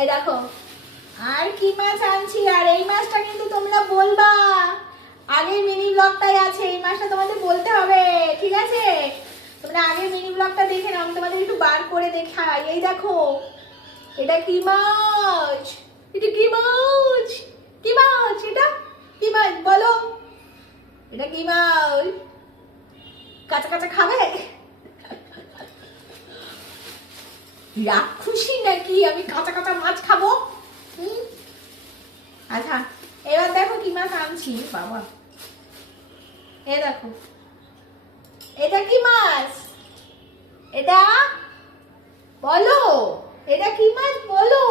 এই দেখো আর কি মাছ আনছি, আর এই মাছটা কিন্তু তোমরা বলবা, আগের মিনি ব্লগটাই আছে, এই মাছটা তোমাদের বলতে হবে, ঠিক আছে? তোমরা আগের মিনি ব্লগটা দেখে নাও, আমি তোমাদের একটু বার করে দেখাই। এই দেখো এটা কি মাছ, এটা কি মাছ, কি মাছ, এটা কি মাছ বলো, এটা কি মাছ? কাঁচা কাঁচা খাবে? রাক্ষুসী নাকি আমি কাঁচা কাঁচা মাছ খাবো? আচ্ছা এবার দেখো কি মাছ আনছি বাবা। এ দেখো এটা কি মাছ, এটা বলো, এটা কি মাছ বলো।